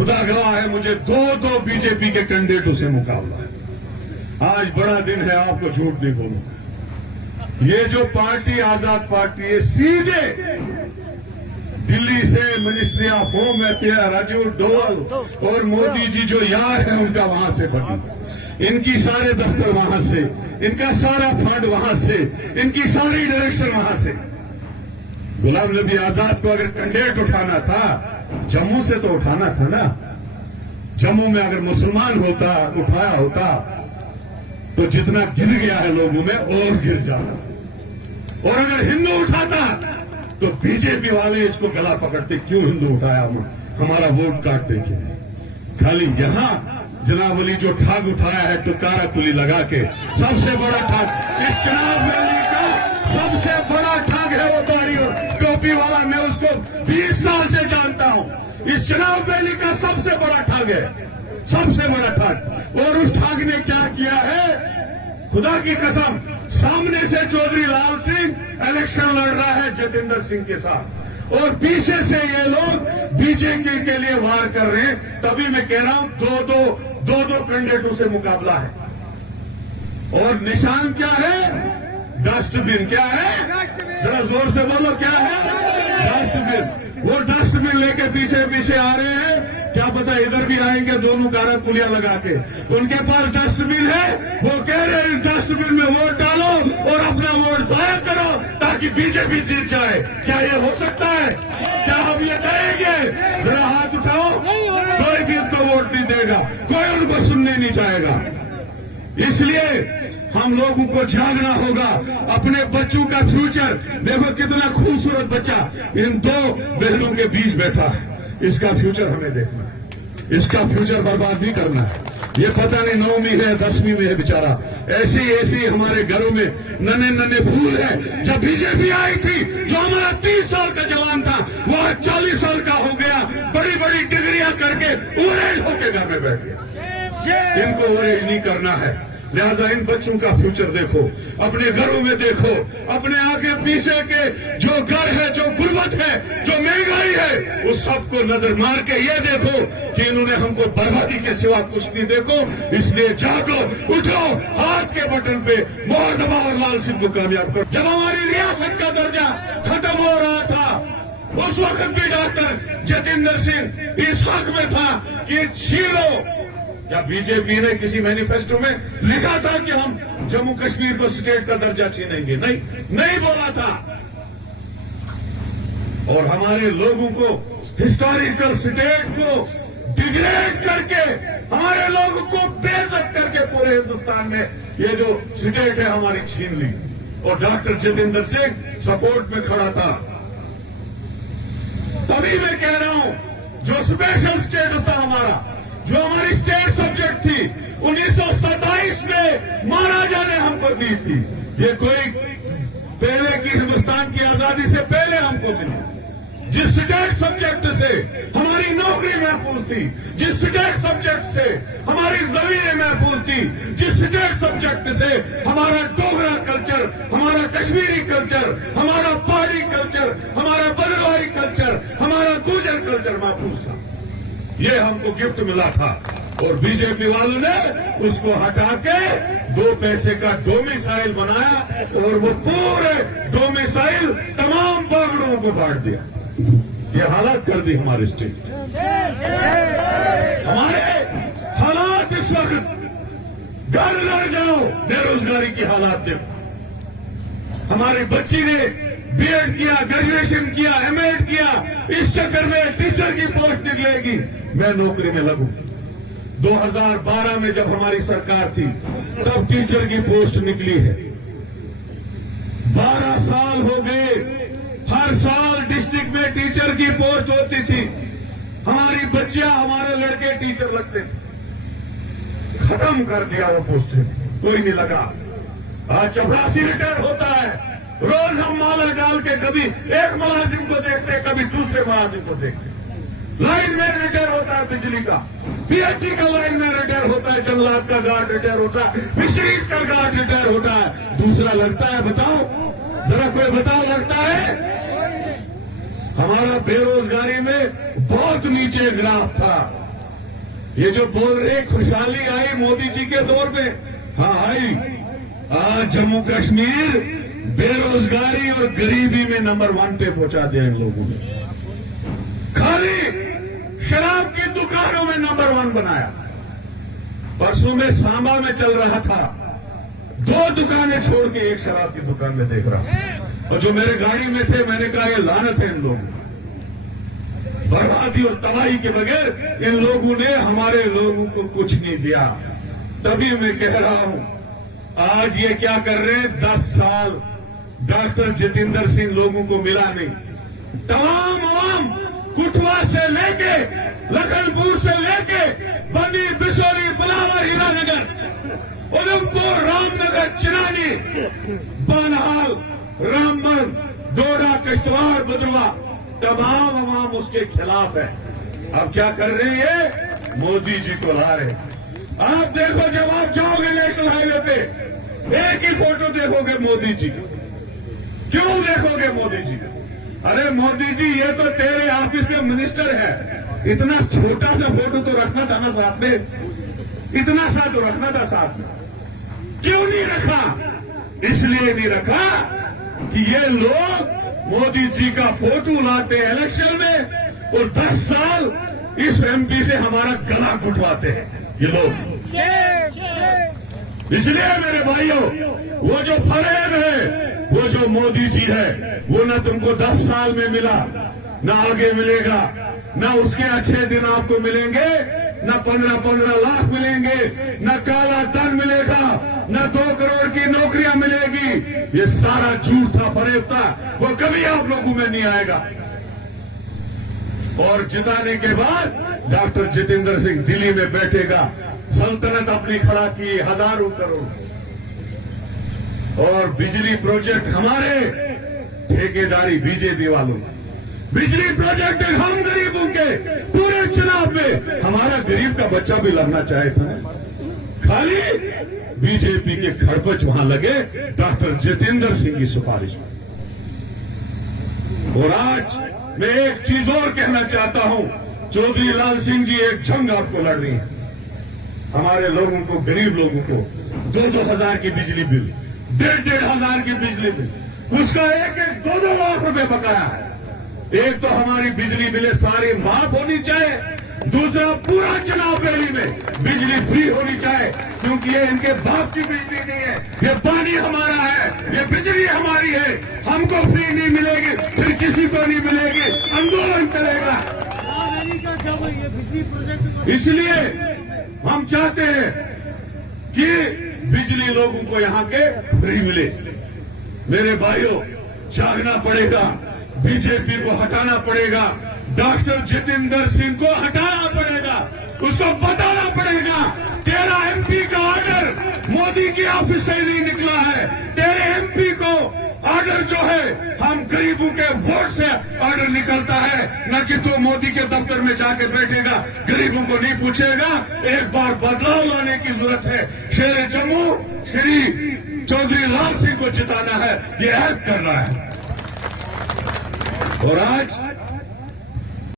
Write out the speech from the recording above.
खुदा गवाह है, मुझे दो बीजेपी के कैंडिडेटों से मुकाबला है। आज बड़ा दिन है, आपको झूठ नहीं बोलूंगा। ये जो पार्टी आजाद पार्टी है, सीधे दिल्ली से ministry of home affair Rajiv Doval और मोदी जी जो यार है उनका वहां से बनी, इनकी सारे दफ्तर वहां से, इनका सारा फंड वहां से, इनकी सारी डायरेक्शन वहां से। गुलाम नबी आजाद को अगर कैंडिडेट उठाना था, जम्मू से तो उठाना था ना। जम्मू में अगर मुसलमान होता, उठाया होता, तो जितना गिर गया है लोगों में और गिर जाता। और अगर हिंदू उठाता तो बीजेपी वाले इसको गला पकड़ते, क्यों हिंदू उठाया, हमारा वोट काटते क्यों। खाली यहां जनाब अली जो ठग उठाया है टुकारा कुली लगा के, सबसे बड़ा ठग इस चुनाव रैली का, सबसे बड़ा ठग है वो दाढ़ी और टोपी वाला। मैं उसको 20 साल से जानता हूं। इस चुनाव रैली का सबसे बड़ा ठग है, सबसे बड़ा ठग। और उस ठग ने क्या किया है, खुदा की कसम, सामने से चौधरी लाल सिंह इलेक्शन लड़ रहा है जतेंद्र सिंह के साथ, और पीछे से ये लोग बीजेपी के लिए वार कर रहे हैं। तभी मैं कह रहा हूं दो कैंडिडेटों से मुकाबला है। और निशान क्या है, डस्टबिन। क्या है, जरा जोर से बोलो, क्या है, डस्टबिन। वो डस्टबिन लेके पीछे पीछे आ रहे हैं, क्या पता इधर भी आएंगे दोनों कारा कुलिया लगा के। उनके पास डस्टबिन है, वो कह रहे हैं डस्टबिन में वोट डालो और अपना वोट जाया करो ताकि बीजेपी जीत जाए। क्या ये हो सकता है, क्या हम ये कहेंगे? जरा हाथ उठाओ। कोई भी उनको वोट नहीं देगा, कोई उनको सुनने नहीं चाहेगा। इसलिए हम लोगों को जागना होगा, अपने बच्चों का फ्यूचर। देखो कितना खूबसूरत बच्चा इन दो बहनों के बीच बैठा है, इसका फ्यूचर हमें देखना है, इसका फ्यूचर बर्बाद नहीं करना है। ये पता नहीं 9वीं है 10वीं में है बेचारा। ऐसी हमारे घरों में नन्हे फूल है। जब बीजेपी आई थी, जो हमारा 30 साल का जवान था, वो आज 40 साल का हो गया, बड़ी बड़ी डिग्रियां करके ओरेज होके घर में बैठ गया। इनको ओरेज नहीं करना है। लिहाजा इन बच्चों का फ्यूचर देखो, अपने घरों में देखो, अपने आगे पीछे के जो घर है, जो गुर्बत है, जो महंगाई है, उस सबको नजर मार के ये देखो कि इन्होंने हमको बर्बादी के सिवा कुछ नहीं देखो। इसलिए जागो, उठो, हाथ के बटन पे मोहर दबाओ और लाल सिंह को कामयाब करो। जब हमारी रियासत का दर्जा खत्म हो रहा था, उस वक्त भी डॉक्टर जतेंद्र सिंह इस हक में था कि छीनो। या बीजेपी ने किसी मैनिफेस्टो में लिखा था कि हम जम्मू कश्मीर को स्टेट का दर्जा छीनेंगे? नहीं बोला था। और हमारे लोगों को हिस्टोरिकल स्टेट को डिग्रेड करके, हमारे लोगों को बेइज्जत करके पूरे हिंदुस्तान में ये जो स्टेट है हमारी छीन ली। और डॉक्टर जतेंद्र सिंह सपोर्ट में खड़ा था। तभी मैं कह रहा हूं, जो स्पेशल स्टेटस था हमारा, जो हमारी स्टेट सब्जेक्ट थी, 1927 में महाराजा ने हमको दी थी। ये कोई पहले की हिंदुस्तान की आजादी से पहले हमको मिली। जिस स्टेट सब्जेक्ट से हमारी नौकरी महफूज थी, जिस स्टेट सब्जेक्ट से हमारी जमीनें महफूज थी, जिस स्टेट सब्जेक्ट से हमारा डोगरा कल्चर, हमारा कश्मीरी कल्चर, हमारा पहाड़ी कल्चर, हमारा बलवारी कल्चर, हमारा गुर्जर कल्चर महफूज था, ये हमको गिफ्ट मिला था। और बीजेपी वालों ने उसको हटा के 2 पैसे का डोमिसाइल बनाया और वो पूरे डोमिसाइल तमाम बागड़ों को बांट दिया। ये हालात कर दी हमारे स्टेट। हमारे हालात इस वक्त घर लड़ जाओ, बेरोजगारी की हालात देखो। हमारी बच्ची ने बीएड किया, ग्रेजुएशन किया, एमएड किया, इस चक्कर में टीचर की पोस्ट निकलेगी, मैं नौकरी में लगूं। 2012 में जब हमारी सरकार थी तब टीचर की पोस्ट निकली है। 12 साल हो गए, हर साल डिस्ट्रिक्ट में टीचर की पोस्ट होती थी। हमारी बच्चियां, हमारे लड़के टीचर लगते थे। खत्म कर दिया वो पोस्ट, कोई नहीं लगा। आज चपरासी रिटायर होता है, रोज हम माला डाल के कभी एक मुलाजिम को देखते, कभी दूसरे मुलाजिम को देखते। लाइन मैन रिटायर होता है बिजली का, पीएचई का लाइन मैन रिटायर होता है, जंगलात का गार्ड रिटायर होता है, फिशरीज का गार्ड रिटायर होता है, दूसरा लगता है। बताओ जरा, कोई बताओ लगता है? हमारा बेरोजगारी में बहुत नीचे ग्राफ था, ये जो बोल रहे खुशहाली आई मोदी जी के दौर पे, हाँ आई। आज जम्मू कश्मीर बेरोजगारी और गरीबी में नंबर 1 पे पहुंचा दिया इन लोगों ने। खाली शराब की दुकानों में नंबर 1 बनाया। परसों में सांबा में चल रहा था, 2 दुकानें छोड़ के एक शराब की दुकान में देख रहा। और जो मेरे गाड़ी में थे, मैंने कहा ये लानत है इन लोगों, बर्बादी और तबाही के बगैर इन लोगों ने हमारे लोगों को कुछ नहीं दिया। तभी मैं कह रहा हूं, आज ये क्या कर रहे हैं, 10 साल डॉक्टर जितेंद्र सिंह लोगों को मिला नहीं। तमाम आवाम कुटवा से लेके लखनपुर से लेके बनी, बिसोली, बिलावर, हीरानगर, उधमपुर, रामनगर, चिरानी, बानहाल, रामबन, डोडा, किश्तवाड़, भद्रवा, तमाम आवाम उसके खिलाफ है। अब क्या कर रहे हैं, मोदी जी को ला रहे हैं। आप देखो, जब आप जाओगे नेशनल हाईवे पे, एक ही फोटो देखोगे मोदी जी की। क्यों देखोगे मोदी जी? अरे मोदी जी, ये तो तेरे ऑफिस में मिनिस्टर है, इतना छोटा सा फोटो तो रखना था ना साथ में, इतना सा तो रखना था साथ में। क्यों नहीं रखा? इसलिए नहीं रखा कि ये लोग मोदी जी का फोटो लाते हैं इलेक्शन में और 10 साल इस एमपी से हमारा गला घुटवाते हैं ये लोग। इसलिए मेरे भाइयों, वो जो फरेब है, वो जो मोदी जी है, वो न तुमको 10 साल में मिला, न आगे मिलेगा, न उसके अच्छे दिन आपको मिलेंगे, न 15-15 लाख मिलेंगे, न काला धन मिलेगा, न 2 करोड़ की नौकरियां मिलेगी। ये सारा झूठ था, फरेब था, वो कभी आप लोगों में नहीं आएगा। और जिताने के बाद डॉक्टर जितेंद्र सिंह दिल्ली में बैठेगा, सल्तनत अपनी खड़ा की, हजारों करोड़। और बिजली प्रोजेक्ट हमारे, ठेकेदारी बीजेपी वालों, बिजली प्रोजेक्ट हम गरीबों के। पूरे चुनाव में हमारा गरीब का बच्चा भी लड़ना चाहे था, खाली बीजेपी के खड़पच वहां लगे डॉक्टर जितेंद्र सिंह की सिफारिश। और आज मैं एक चीज और कहना चाहता हूं, चौधरी लाल सिंह जी एक जंग आपको लड़ रही है। हमारे लोगों को, गरीब लोगों को 2-2 हजार की बिजली बिल, 1,500 हजार की बिजली बिल, उसका 1-1, 2-2 लाख रुपए बकाया है। एक तो हमारी बिजली बिलें सारी माफ होनी चाहिए, दूसरा पूरा चुनाव रैली में बिजली फ्री होनी चाहिए, क्योंकि ये इनके बाप की बिजली नहीं है, ये पानी हमारा है, ये बिजली हमारी है। हमको फ्री नहीं मिलेगी, फिर किसी को नहीं मिलेगी, आंदोलन चलेगा। इसलिए हम चाहते हैं कि बिजली लोगों को यहां के फ्री मिले। मेरे भाइयों, जागना पड़ेगा, बीजेपी को हटाना पड़ेगा, डॉक्टर जितेंद्र सिंह को हटाना पड़ेगा, उसको बताना पड़ेगा तेरा एमपी का ऑर्डर मोदी के ऑफिस से नहीं निकला है। तेरे एमपी को ऑर्डर जो है हम गरीबों के वोट से ऑर्डर निकलता है, न कि तू मोदी के दफ्तर में जाकर बैठेगा, गरीबों को नहीं पूछेगा। एक बार बदलाव लाने की जरूरत है। शेर जम्मू श्री चौधरी लाल सिंह को जिताना है, ये ऐड करना है। और आज